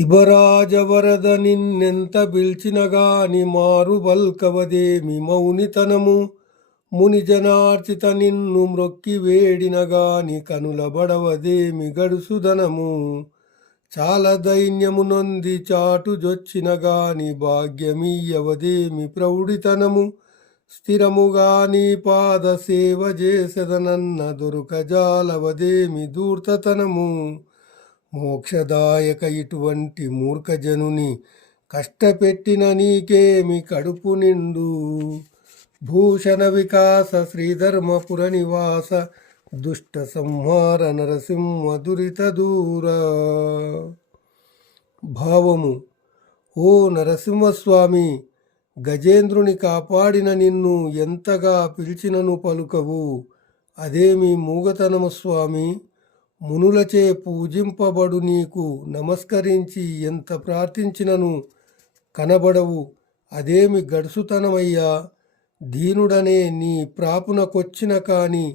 ఇబరాజవరద నిన్నెంత పిల్చినగాని మారు బల్కవదేమి మౌనితనము. మునిజనార్చిత నిన్ను మ్రొక్కి వేడినగాని కనుల బడవదేమి గడుసుదనము. చాలా దైన్యము నొంది చాటు జొచ్చినగాని భాగ్యమీయవదేమి ప్రౌఢితనము. స్థిరముగాని పాద సేవ చేసెదనన్న దొరకజాలవదేమి ధూర్తతనము. మోక్షదాయక ఇటువంటి మూర్ఖజనుని కష్టపెట్టిన నీకేమి కడుపు నిండు. భూషణ వికాస శ్రీధర్మపుర నివాస దుష్ట సంహార నరసింహ దురిత దూర. భావము: ఓ నరసింహస్వామి, గజేంద్రుని కాపాడిన నిన్ను ఎంతగా పిలిచినను పలుకవు. అదేమి మూగతనము స్వామి. మునులచే పూజింపబడు నీకు నమస్కరించి ఎంత ప్రార్థించినను కనబడవు. అదేమి గడుసుతనమయ్యా. దీనుడనే నీ ప్రాపునకొచ్చిన కాని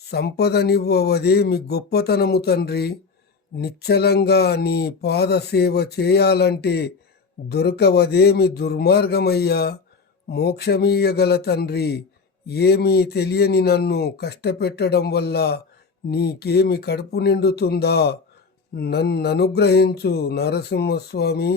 సంపదనివ్వవదేమి గొప్పతనము తండ్రి. నిశ్చలంగా నీ పాద సేవ చేయాలంటే దొరకవదేమి దుర్మార్గమయ్యా. మోక్షమీయగల తండ్రి, ఏమీ తెలియని నన్ను కష్టపెట్టడం వల్ల నీకేమి కడుపు నిండుతుందా? నన్ననుగ్రహించు నరసింహస్వామి.